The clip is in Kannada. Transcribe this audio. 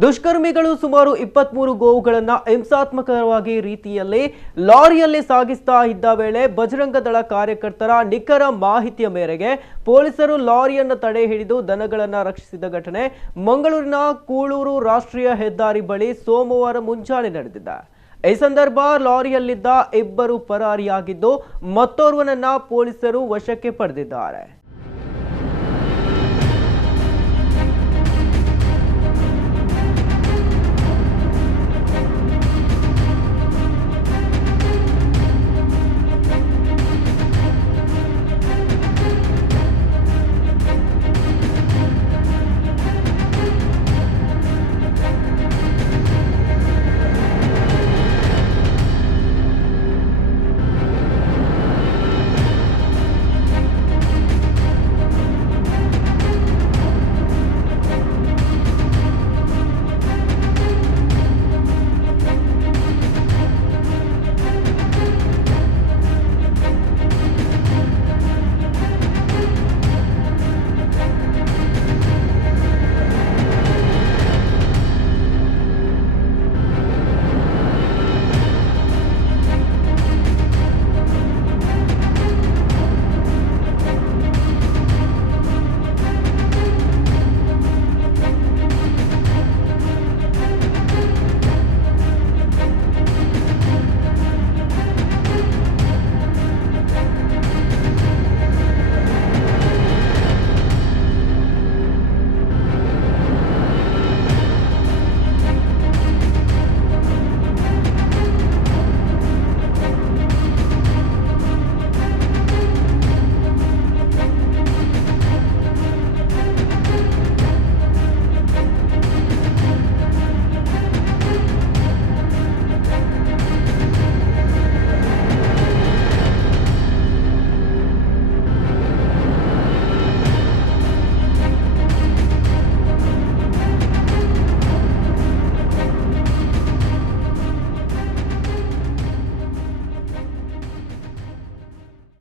ದುಷ್ಕರ್ಮಿಗಳು ಸುಮಾರು 23 ಗೋವುಗಳನ್ನು ಹಿಂಸಾತ್ಮಕವಾಗಿ ರೀತಿಯಲ್ಲಿ ಲಾರಿಯಲ್ಲಿ ಸಾಗಿಸ್ತಾ ಇದ್ದ ವೇಳೆ ಬಜರಂಗ ದಳ ಕಾರ್ಯಕರ್ತರ ನಿಖರ ಮಾಹಿತಿಯ ಮೇರೆಗೆ ಪೊಲೀಸರು ಲಾರಿಯನ್ನು ತಡೆ ಹಿಡಿದು ದನಗಳನ್ನು ರಕ್ಷಿಸಿದ ಘಟನೆ ಮಂಗಳೂರಿನ ಕೂಳೂರು ರಾಷ್ಟ್ರೀಯ ಹೆದ್ದಾರಿ ಬಳಿ ಸೋಮವಾರ ಮುಂಜಾನೆ ನಡೆದಿದೆ. ಈ ಸಂದರ್ಭ ಲಾರಿಯಲ್ಲಿದ್ದ ಇಬ್ಬರು ಪರಾರಿಯಾಗಿದ್ದು ಮತ್ತೋರ್ವನನ್ನ ಪೊಲೀಸರು ವಶಕ್ಕೆ ಪಡೆದಿದ್ದಾರೆ.